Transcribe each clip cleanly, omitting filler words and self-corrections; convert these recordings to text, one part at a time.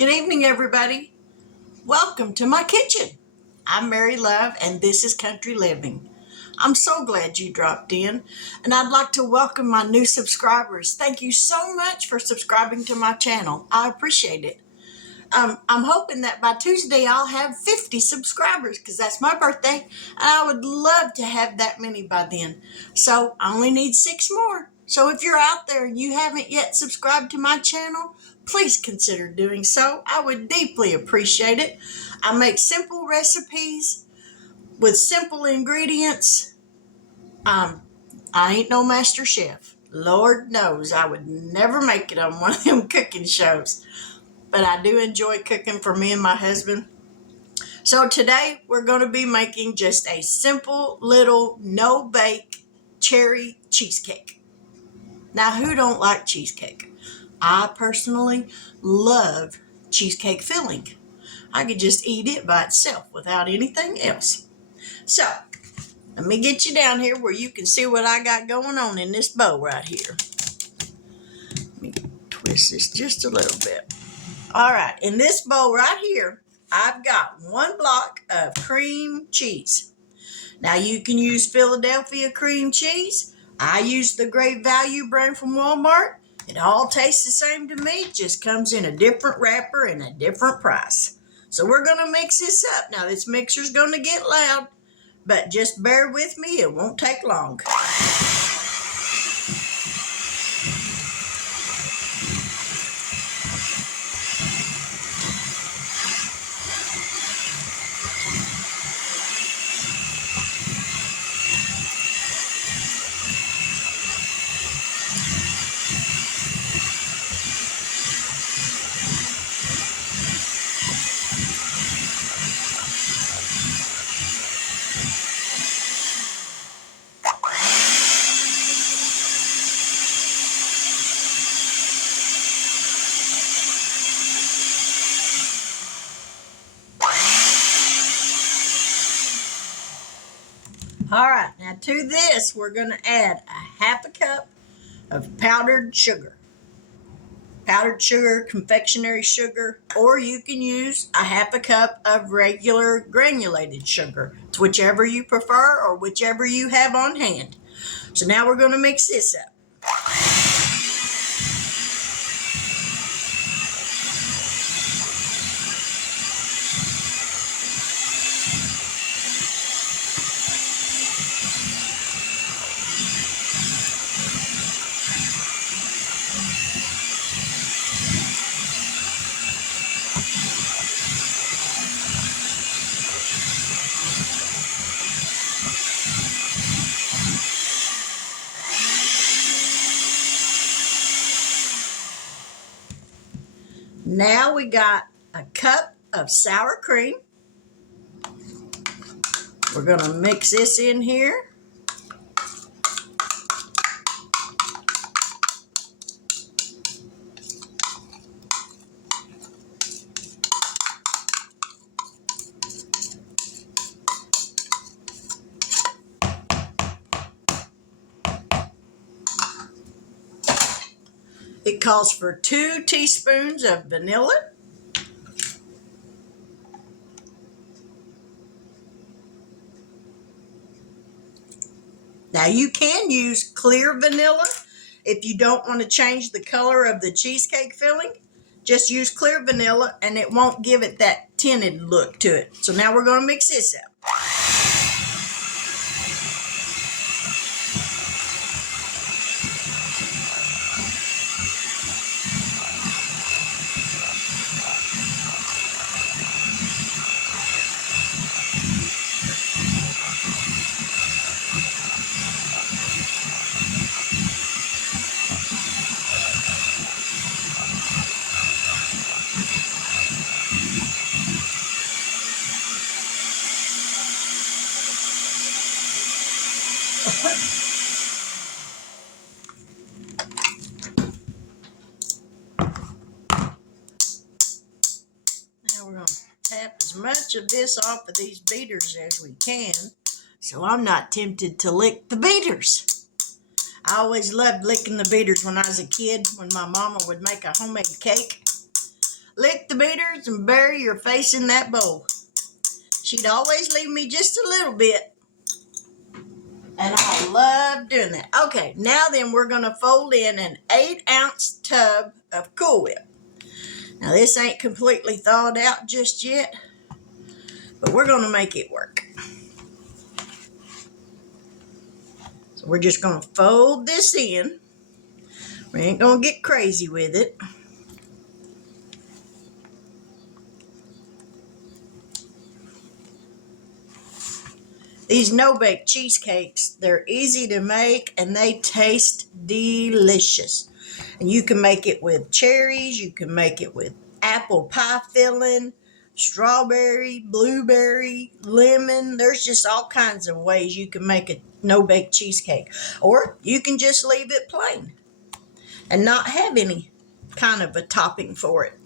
Good evening, everybody. Welcome to my kitchen. I'm Mary Love, and this is Country Living. I'm so glad you dropped in, and I'd like to welcome my new subscribers. Thank you so much for subscribing to my channel. I appreciate it. I'm hoping that by Tuesday I'll have 50 subscribers because that's my birthday, and I would love to have that many by then. So I only need 6 more. So if you're out there and you haven't yet subscribed to my channel, please consider doing so. I would deeply appreciate it. I make simple recipes with simple ingredients. I ain't no master chef. Lord knows I would never make it on one of them cooking shows. But I do enjoy cooking for me and my husband. So today we're going to be making just a simple little no-bake cherry cheesecake. Now, who don't like cheesecake? I personally love cheesecake filling. I could just eat it by itself without anything else. So, let me get you down here where you can see what I got going on in this bowl right here. Let me twist this just a little bit. All right, in this bowl right here, I've got 1 block of cream cheese. Now, you can use Philadelphia cream cheese. I use the Great Value brand from Walmart. It all tastes the same to me, just comes in a different wrapper and a different price. So we're going to mix this up. Now, this mixer's going to get loud, but just bear with me. It won't take long. All right, now to this, we're going to add a 1/2 cup of powdered sugar. Powdered sugar, confectionery sugar, or you can use a 1/2 cup of regular granulated sugar. It's whichever you prefer or whichever you have on hand. So now we're going to mix this up. Now we got a cup of sour cream. We're going to mix this in here. It calls for 2 teaspoons of vanilla. Now you can use clear vanilla if you don't want to change the color of the cheesecake filling. Just use clear vanilla and it won't give it that tinted look to it. So now we're going to mix this up. Now we're going to tap as much of this off of these beaters as we can, so I'm not tempted to lick the beaters. I always loved licking the beaters when I was a kid, when my mama would make a homemade cake. lick the beaters and bury your face in that bowl. She'd always leave me just a little bit. And I love doing that. Okay, now then we're going to fold in an 8-ounce tub of Cool Whip. Now this ain't completely thawed out just yet, but we're going to make it work. So we're just going to fold this in. We ain't going to get crazy with it. These no-bake cheesecakes, they're easy to make and they taste delicious. And you can make it with cherries, you can make it with apple pie filling, strawberry, blueberry, lemon. There's just all kinds of ways you can make a no-bake cheesecake. Or you can just leave it plain and not have any kind of a topping for it.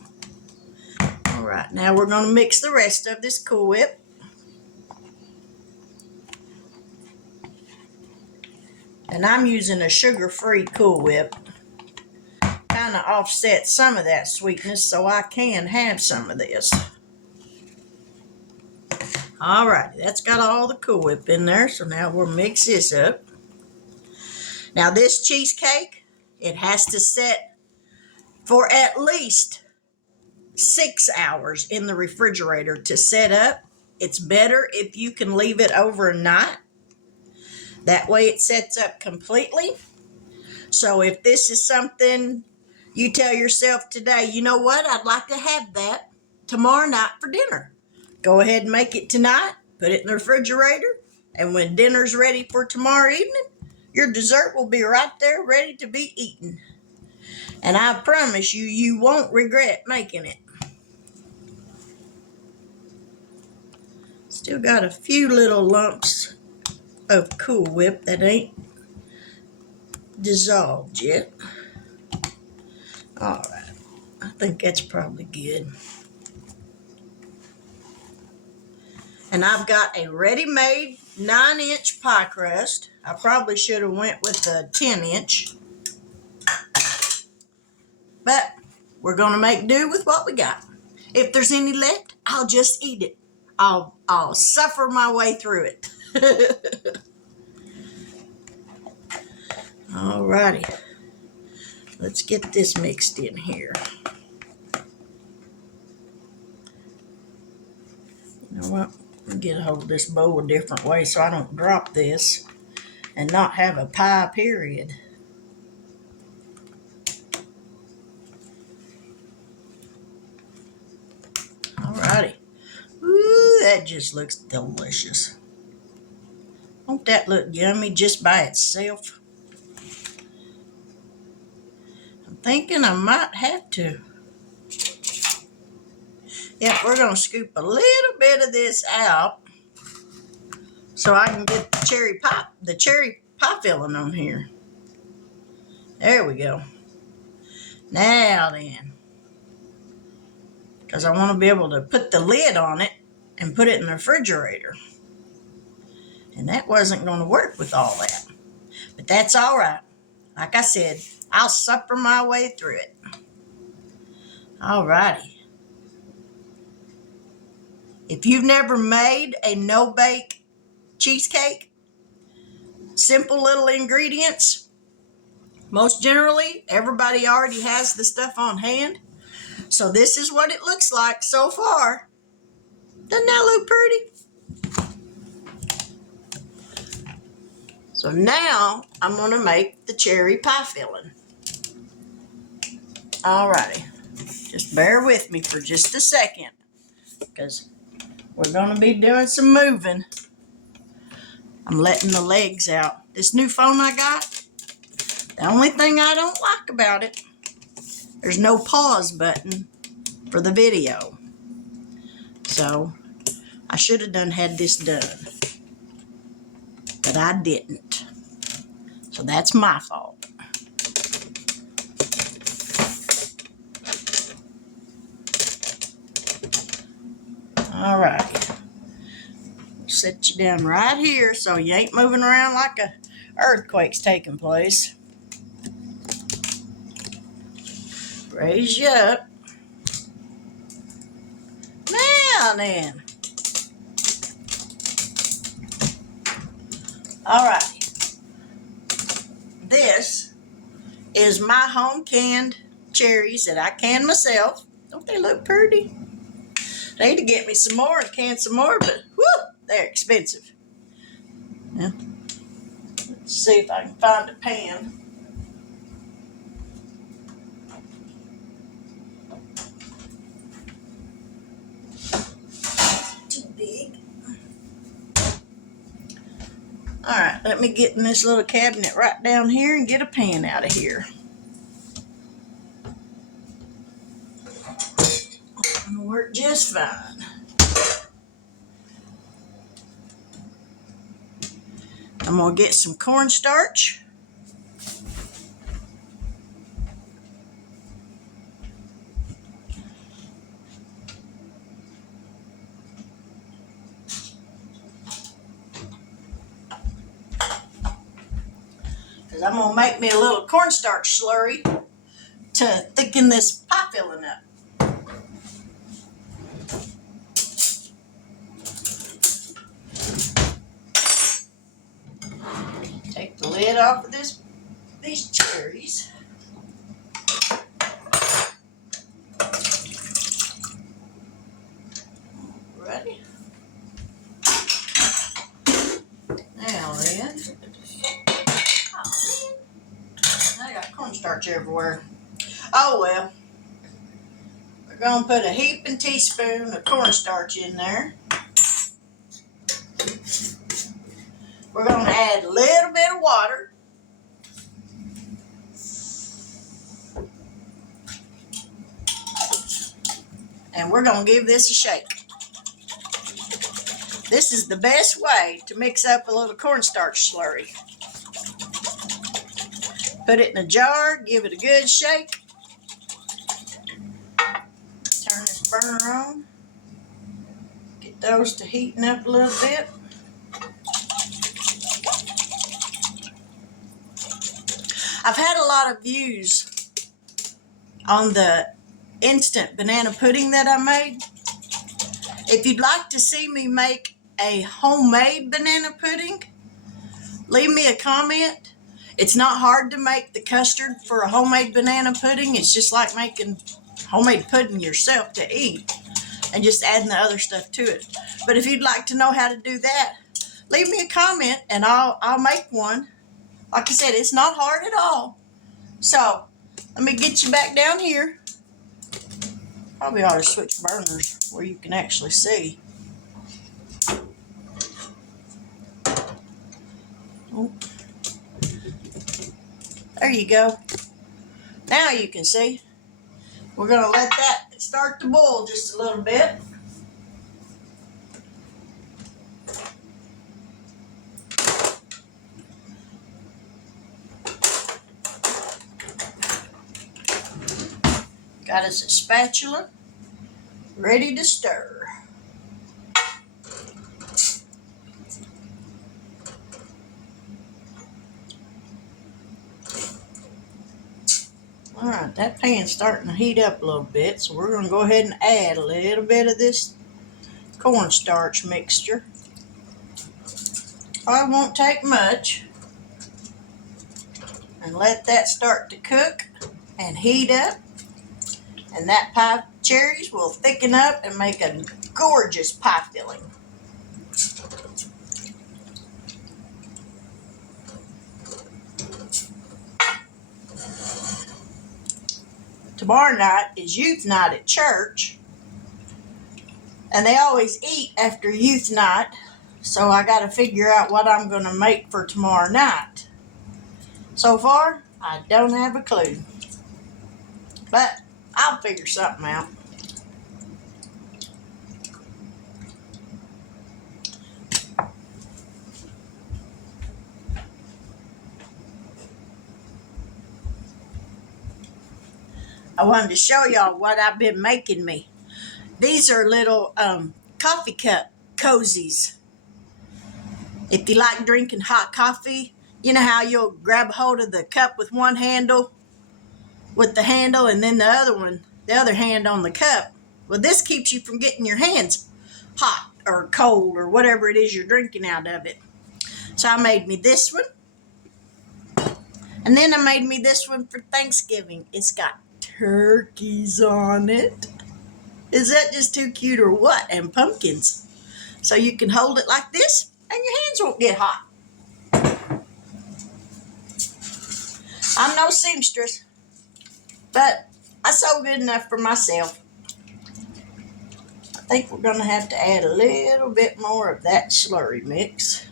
All right, now we're going to mix the rest of this Cool Whip. And I'm using a sugar-free Cool Whip. Kind of offset some of that sweetness so I can have some of this. All right, that's got all the Cool Whip in there, so now we'll mix this up. Now this cheesecake, it has to set for at least 6 hours in the refrigerator to set up. It's better if you can leave it overnight. That way it sets up completely. So if this is something you tell yourself today, you know what, I'd like to have that tomorrow night for dinner. Go ahead and make it tonight, put it in the refrigerator, and when dinner's ready for tomorrow evening, your dessert will be right there ready to be eaten. And I promise you, you won't regret making it. Still got a few little lumps of Cool Whip that ain't dissolved yet. All right, I think that's probably good. And I've got a ready-made 9-inch pie crust. I probably should have went with a 10-inch. But we're going to make do with what we got. If there's any left, I'll just eat it. I'll suffer my way through it. All righty. Let's get this mixed in here. You know what? I'll get a hold of this bowl a different way so I don't drop this and not have a pie period. All righty. Ooh, that just looks delicious. Won't that look yummy just by itself? I'm thinking I might have to. Yep, we're going to scoop a little bit of this out so I can get the cherry pie filling on here. There we go. Now then, because I want to be able to put the lid on it and put it in the refrigerator. And that wasn't going to work with all that. But that's all right. Like I said, I'll suffer my way through it. All righty. If you've never made a no-bake cheesecake, simple little ingredients, most generally, everybody already has the stuff on hand. So this is what it looks like so far. Doesn't that look pretty? So now I'm going to make the cherry pie filling. All righty. Just bear with me for just a second because we're going to be doing some moving. I'm letting the legs out. This new phone I got, the only thing I don't like about it, there's no pause button for the video. So I should have had this done, but I didn't. So that's my fault. All right. Set you down right here so you ain't moving around like a earthquake's taking place. Raise you up. now then. All right. This is my home canned cherries that I can myself. Don't they look pretty? I need to get me some more and can some more, but whoo, they're expensive. Yeah. Let's see if I can find a pan. Too big. All right, let me get in this little cabinet right down here and get a pan out of here. It'll work just fine. I'm gonna get some cornstarch. Because I'm gonna make me a little cornstarch slurry to thicken this pie filling up. Take the lid off of these cherries. Ready? Now then, oh man, I got cornstarch everywhere. Oh well, we're gonna put a heaping teaspoon of cornstarch in there. We're gonna add a little bit of water. And we're gonna give this a shake. This is the best way to mix up a little cornstarch slurry. Put it in a jar, give it a good shake. Turn this burner on. Get those to heating up a little bit. I've had a lot of views on the instant banana pudding that I made. If you'd like to see me make a homemade banana pudding, leave me a comment. It's not hard to make the custard for a homemade banana pudding. It's just like making homemade pudding yourself to eat and just adding the other stuff to it. But if you'd like to know how to do that, leave me a comment and I'll make one. Like I said, it's not hard at all. So let me get you back down here. Probably ought to switch burners where you can actually see. Oh. There you go. Now you can see. We're going to let that start to boil just a little bit. Got us a spatula ready to stir. All right, that pan's starting to heat up a little bit, so we're going to go ahead and add a little bit of this cornstarch mixture. I won't take much. And let that start to cook and heat up. And that pie cherries will thicken up and make a gorgeous pie filling. Tomorrow night is youth night at church. And they always eat after youth night. So I got to figure out what I'm going to make for tomorrow night. So far, I don't have a clue. But I'll figure something out. I wanted to show y'all what I've been making me. These are little coffee cup cozies. If you like drinking hot coffee, you know how you'll grab a hold of the cup with one handle, with the handle, and then the other hand on the cup. Well, this keeps you from getting your hands hot or cold or whatever it is you're drinking out of it. So I made me this one. And then I made me this one for Thanksgiving. It's got turkeys on it. Is that just too cute or what? And pumpkins. So you can hold it like this and your hands won't get hot. I'm no seamstress, but I sew good enough for myself. I think we're going to have to add a little bit more of that slurry mix.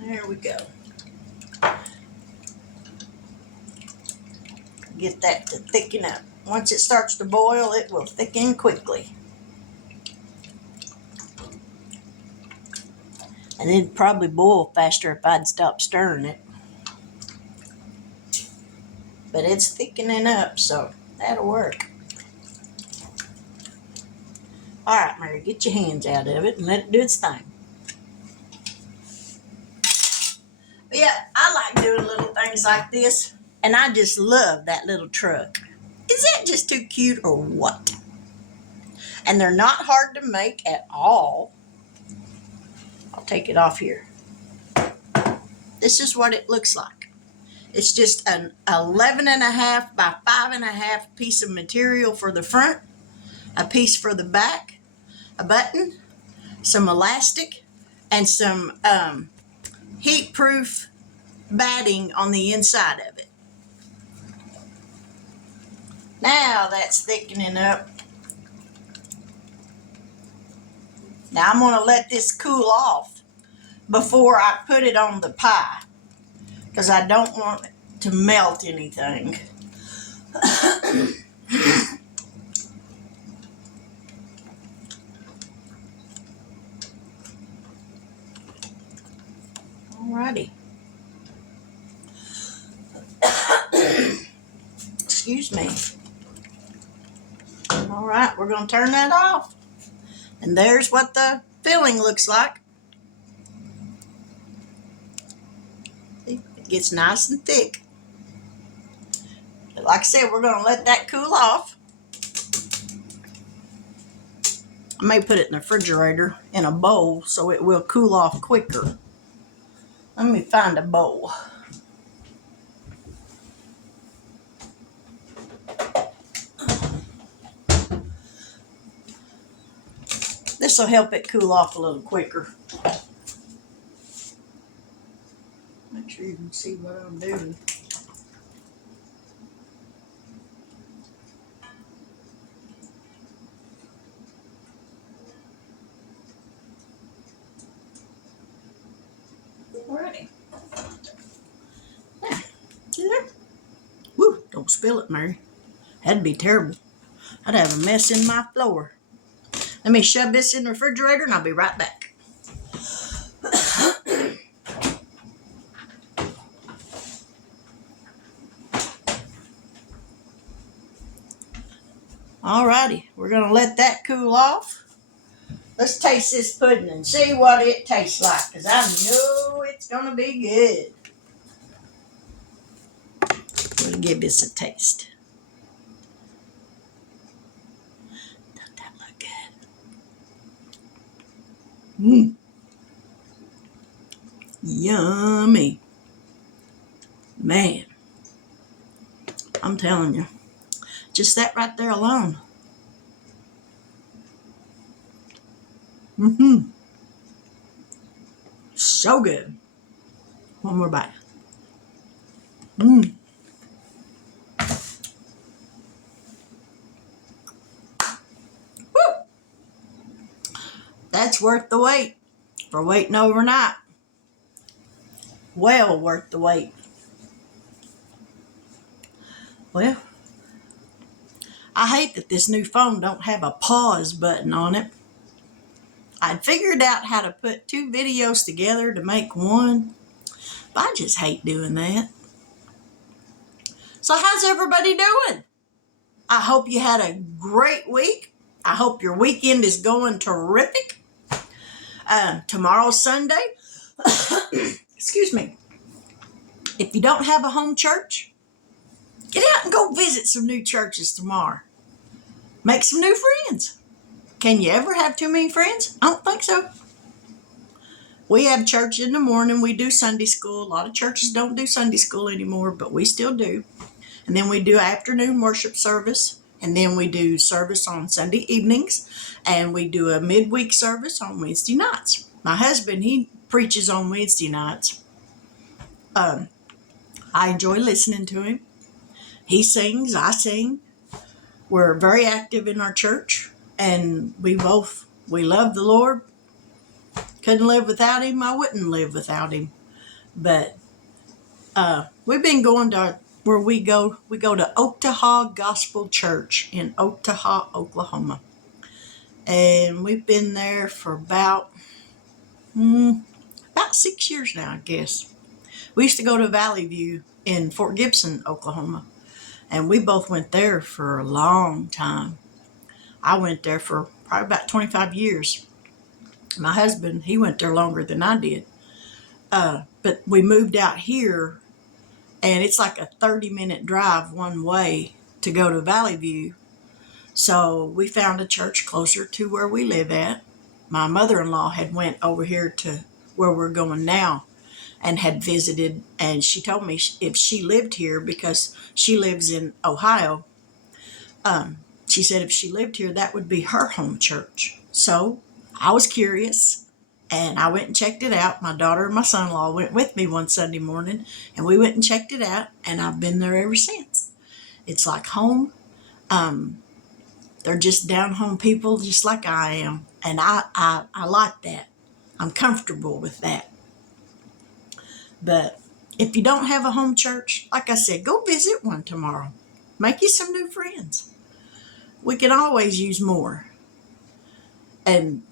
There we go. Get that to thicken up. Once it starts to boil, it will thicken quickly. And it'd probably boil faster if I'd stop stirring it. But it's thickening up, so that'll work. All right, Mary, get your hands out of it and let it do its thing. But yeah, I like doing little things like this, and I just love that little truck. Is that just too cute or what? And they're not hard to make at all. I'll take it off here. This is what it looks like. It's just an 11.5 by 5.5 piece of material for the front, a piece for the back, a button, some elastic, and some heat-proof batting on the inside of it. Now that's thickening up. Now I'm going to let this cool off before I put it on the pie, because I don't want it to melt anything. Alrighty. Excuse me. Alright, we're going to turn that off. And there's what the filling looks like. See, it gets nice and thick. But like I said, we're going to let that cool off. I may put it in the refrigerator in a bowl so it will cool off quicker. Let me find a bowl. This will help it cool off a little quicker. Make sure you can see what I'm doing. Alrighty. Yeah. See there? Woo, don't spill it, Mary. That'd be terrible. I'd have a mess in my floor. Let me shove this in the refrigerator and I'll be right back. Alrighty, we're going to let that cool off. Let's taste this pudding and see what it tastes like, because I know it's going to be good. We'll give this a taste. Doesn't that look good? Mmm. Yummy. Man, I'm telling you, just that right there alone. Mm-hmm. So good. One more bite. Mmm. Woo! That's worth the wait for waiting overnight. Well worth the wait. Well, I hate that this new phone don't have a pause button on it. I'd figured out how to put two videos together to make one, but I just hate doing that. So how's everybody doing? I hope you had a great week. I hope your weekend is going terrific. Tomorrow's Sunday. Excuse me. If you don't have a home church, Get out and go visit some new churches tomorrow. Make some new friends. Can you ever have too many friends? I don't think so. We have church in the morning. We do Sunday school. A lot of churches don't do Sunday school anymore, but we still do. And then we do afternoon worship service. And then we do service on Sunday evenings. And we do a midweek service on Wednesday nights. My husband, he preaches on Wednesday nights. I enjoy listening to him. He sings, I sing. We're very active in our church. And we love the Lord. Couldn't live without him. I wouldn't live without him. But we've been going to where we go to Otaha Gospel Church in Otaha, Oklahoma. And we've been there for about 6 years now, I guess. We used to go to Valley View in Fort Gibson, Oklahoma. And we both went there for a long time. I went there for probably about 25 years. My husband, he went there longer than I did. But we moved out here, and it's like a 30-minute drive one way to go to Valley View. So we found a church closer to where we live at. My mother-in-law had went over here to where we're going now and had visited, and she told me if she lived here, because she lives in Ohio, she said if she lived here, that would be her home church. So I was curious, and I went and checked it out. My daughter and my son-in-law went with me one Sunday morning, and we went and checked it out, and I've been there ever since. It's like home. They're just down-home people just like I am, and I like that. I'm comfortable with that. But if you don't have a home church, like I said, go visit one tomorrow. Make you some new friends. We can always use more. And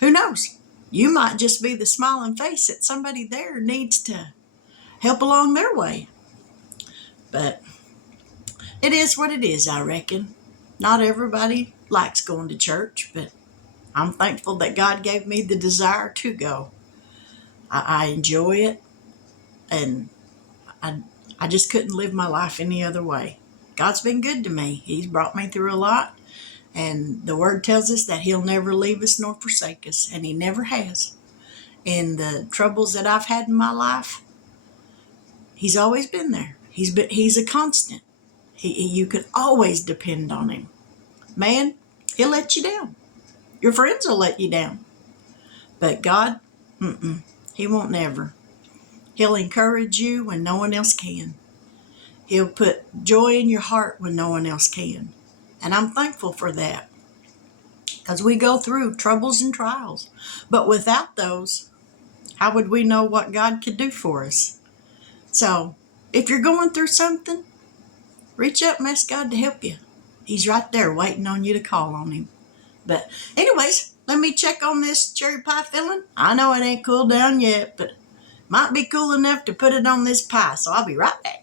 who knows? You might just be the smiling face that somebody there needs to help along their way. But it is what it is, I reckon. Not everybody likes going to church, but I'm thankful that God gave me the desire to go. I enjoy it, and I just couldn't live my life any other way. God's been good to me. He's brought me through a lot. And the word tells us that he'll never leave us nor forsake us, and he never has. In the troubles that I've had in my life, he's always been there. He's a constant. You can always depend on him. Man, he'll let you down. Your friends will let you down. But God, he won't never. He'll encourage you when no one else can. He'll put joy in your heart when no one else can. And I'm thankful for that, because we go through troubles and trials. But without those, how would we know what God could do for us? So if you're going through something, reach up and ask God to help you. He's right there waiting on you to call on him. But anyways, let me check on this cherry pie filling. I know it ain't cooled down yet, but might be cool enough to put it on this pie. So I'll be right back.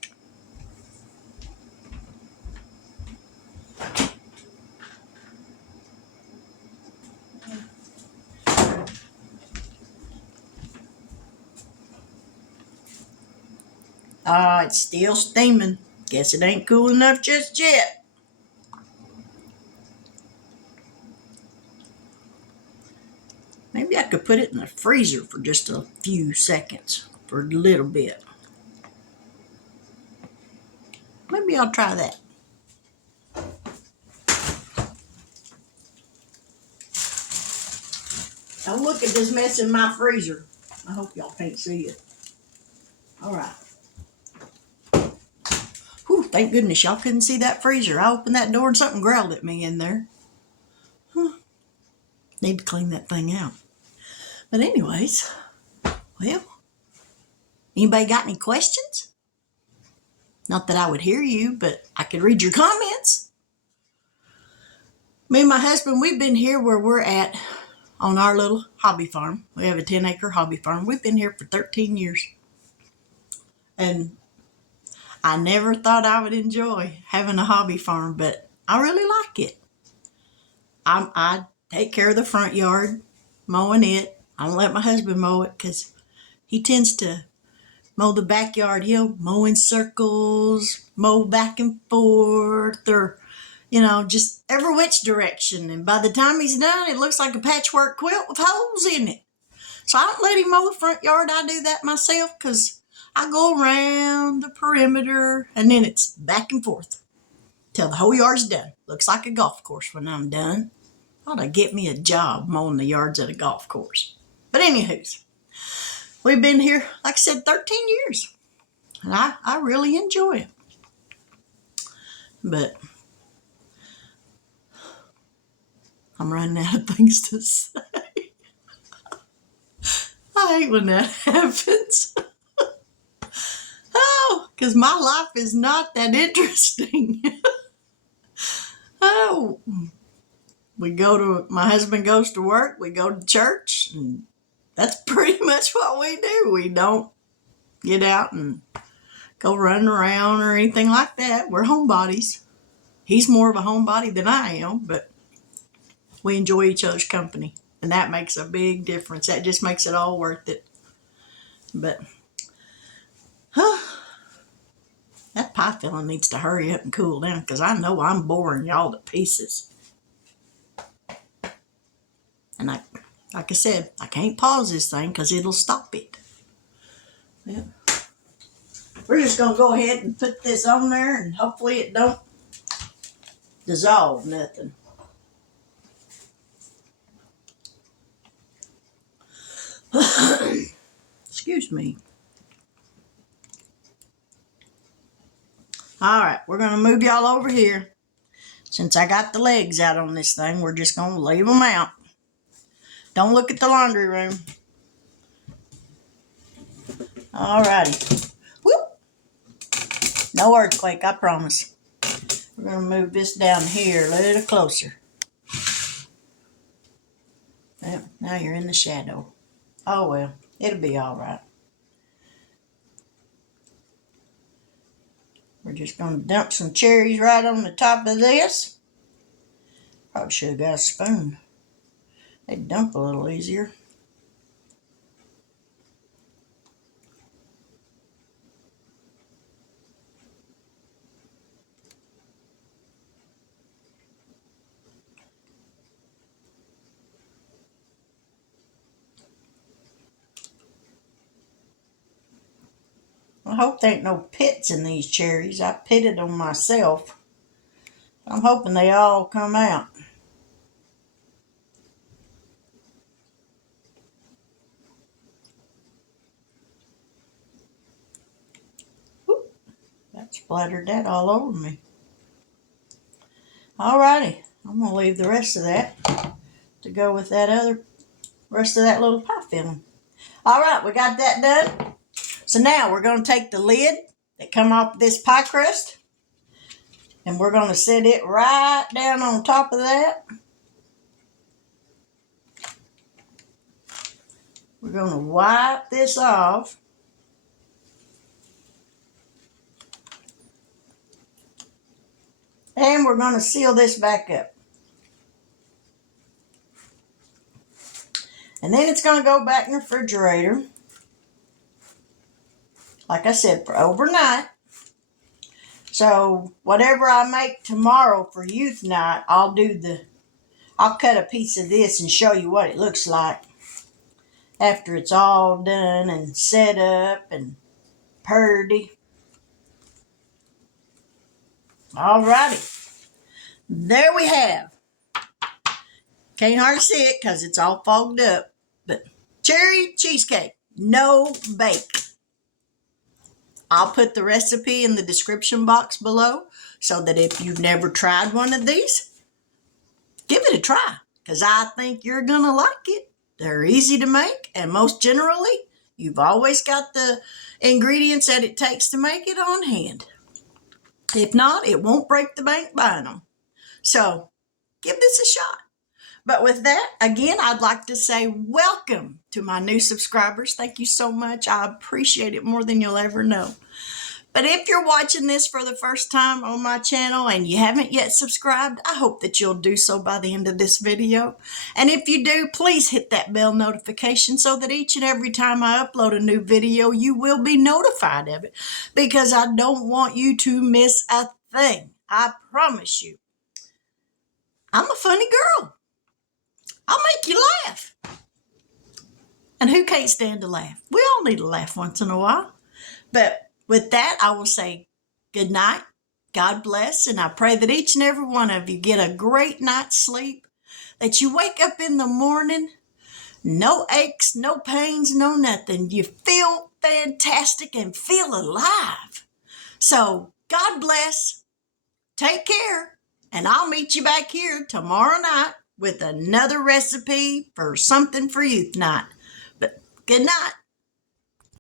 It's still steaming. Guess it ain't cool enough just yet. Maybe I could put it in the freezer for just a few seconds, for a little bit. Maybe I'll try that. Don't look at this mess in my freezer. I hope y'all can't see it. All right. Whew, thank goodness y'all couldn't see that freezer. I opened that door and something growled at me in there. Need to clean that thing out. But anyways, well, anybody got any questions? Not that I would hear you, but I could read your comments. Me and my husband, we've been here where we're at on our little hobby farm. We have a 10-acre hobby farm. We've been here for 13 years. And I never thought I would enjoy having a hobby farm, but I really like it. I take care of the front yard, mowing it. I don't let my husband mow it because he tends to mow the backyard, mow in circles, mow back and forth, or, just every which direction. And by the time he's done, it looks like a patchwork quilt with holes in it. So I don't let him mow the front yard. I do that myself because I go around the perimeter and then it's back and forth till the whole yard's done. Looks like a golf course when I'm done. Ought to get me a job mowing the yards at a golf course. But anywho's, we've been here, like I said, 13 years. And I really enjoy it. But I'm running out of things to say. I hate when that happens. Oh, because my life is not that interesting. Oh, my husband goes to work, we go to church, and that's pretty much what we do. We don't get out and go running around or anything like that. We're homebodies. He's more of a homebody than I am, but we enjoy each other's company, and that makes a big difference. That just makes it all worth it. But that pie filling needs to hurry up and cool down because I know I'm boring y'all to pieces. And like I said, I can't pause this thing because it'll stop it. Yeah. We're just going to go ahead and put this on there and hopefully it don't dissolve nothing. Excuse me. All right, we're going to move y'all over here. Since I got the legs out on this thing, we're just going to leave them out. Don't look at the laundry room. All righty. Whoop. No earthquake, I promise. We're going to move this down here a little closer. Well, now you're in the shadow. Oh, well, it'll be all right. We're just going to dump some cherries right on the top of this. Probably should have got a spoon. They'd dump a little easier. I hope there ain't no pits in these cherries. I pitted them myself. I'm hoping they all come out. Whoop. That splattered that all over me. Alrighty, I'm going to leave the rest of that to go with that rest of that little pie filling. Alright, we got that done. So now we're going to take the lid that come off this pie crust and we're going to set it right down on top of that. We're going to wipe this off. And we're going to seal this back up. And then it's going to go back in the refrigerator. Like I said, for overnight. So whatever I make tomorrow for youth night, I'll cut a piece of this and show you what it looks like after it's all done and set up and purdy. Alrighty. There we have. Can't hardly see it because it's all fogged up. But cherry cheesecake, no bake. I'll put the recipe in the description box below so that if you've never tried one of these, give it a try because I think you're going to like it. They're easy to make, and most generally, you've always got the ingredients that it takes to make it on hand. If not, it won't break the bank buying them. So give this a shot. But with that, again, I'd like to say welcome to my new subscribers. Thank you so much. I appreciate it more than you'll ever know. But if you're watching this for the first time on my channel and you haven't yet subscribed, I hope that you'll do so by the end of this video. And if you do, please hit that bell notification so that each and every time I upload a new video, you will be notified of it, because I don't want you to miss a thing. I promise you. I'm a funny girl. I'll make you laugh. And who can't stand to laugh? We all need to laugh once in a while. But with that, I will say good night. God bless. And I pray that each and every one of you get a great night's sleep, that you wake up in the morning, no aches, no pains, no nothing. You feel fantastic and feel alive. So God bless. Take care. And I'll meet you back here tomorrow night with another recipe for something for youth night. But good night.